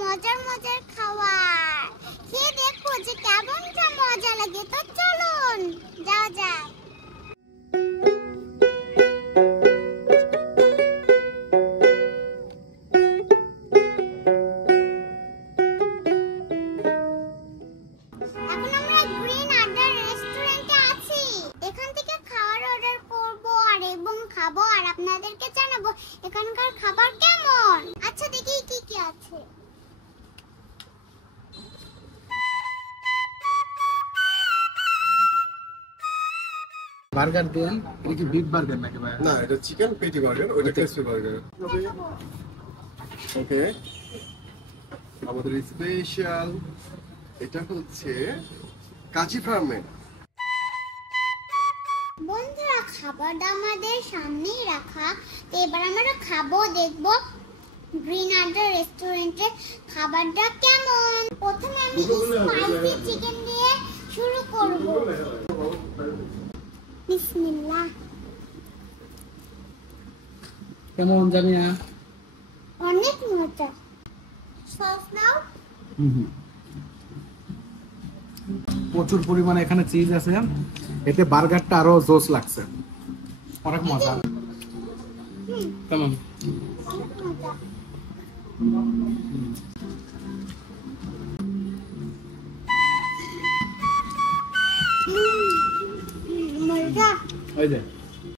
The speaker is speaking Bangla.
মজার মজার খাবার, খেয়ে দেখো যে কেমনটা মজা লাগে। তো চলুন যাওয়া যাক। এখন আমরা গ্রিন আড্ডা রেস্টুরেন্টে আছি। এখান থেকে খাবার অর্ডার করব এবং খাবো আর আপনাদেরকে জানাবো এখানকার খাবার কেমন। আচ্ছা দেখি কি কি আছে। বার্গার দেন। এটা কি বিফ বার্গার নাকি ভাই? না, এটা চিকেন পেটি বার্গার, ওইটা ক্রিসপি বার্গার। ওকে, আমাদের স্পেশাল এটা হচ্ছে কাচি ফার্মের। বন্ধুরা খাবারটা আমাদের সামনেই রাখা, তো এবার আমরা খাবো, দেখবো গ্রিন আড্ডা রেস্টুরেন্টের খাবারটা কেমন। প্রথমে আমি স্পাইসি চিকেন দিয়ে শুরু করব। বিসমিল্লাহ। কেমন জানি না, অনেক মজা। সস নাও। প্রচুর পরিমাণে এখানে চিজ আছে, এতে বার্গারটা আরো জোস লাগছে, অনেক মজা। কেমন? মজা। ওই যে